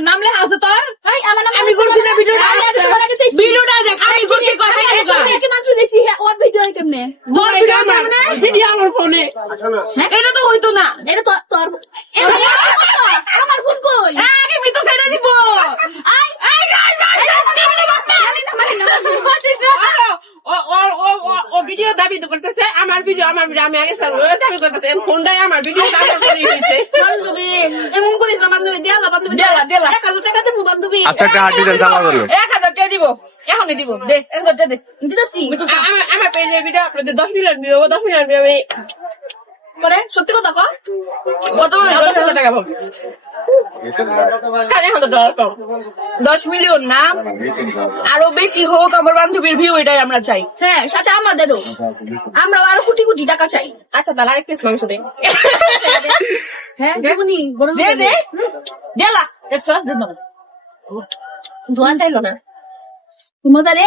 নাম লেখা আছে তোর? আমার নাম আমি করছি না ভিডিওটা ভিডিওটা দেখ আমি করছি কথা মাত্র দেখছি ওর ভিডিও কেমনে তোর ভিডিও আমার ভিডিও আমার ফোনে এটা তো হইতো না এটা তো তোর আমার ফোন কই আগে আমি তো ছেড়ে দিব ও ভিডিও দাবি তো করতেছে আমার ভিডিও আমি আগে দাবি করতেছে ফোনটাই আমার ভিডিও দাবি করে হইছে বান্ধবী এমন করিস না বান্ধবী দেলা বান্ধবী দেলা 1000 টাকা দেবো বান্ধবী আচ্ছা একটা হাঁটি দেন চালা করবে 1000 টাকা দিব এখনই দিব দে 1000 টাকা দে দিতেছি আমার পেজে video upload 10 minute video 10 minute video আমি করে সত্যি কথা কর কত 10,000 টাকা পাবো $100 কম 10 মিলিয়ন না আরো বেশি হোক আমার বান্ধবীর ভিউ এটাই আমরা চাই হ্যাঁ সাথে আমাদেরও আমরা আরো কোটি কোটি টাকা চাই আচ্ছা তাহলে আরেক পিস মাংস দে হ্যাঁ দেবনি দে দে দেলা দেখছো দে দাও দোয়া চাইলো না মজা রে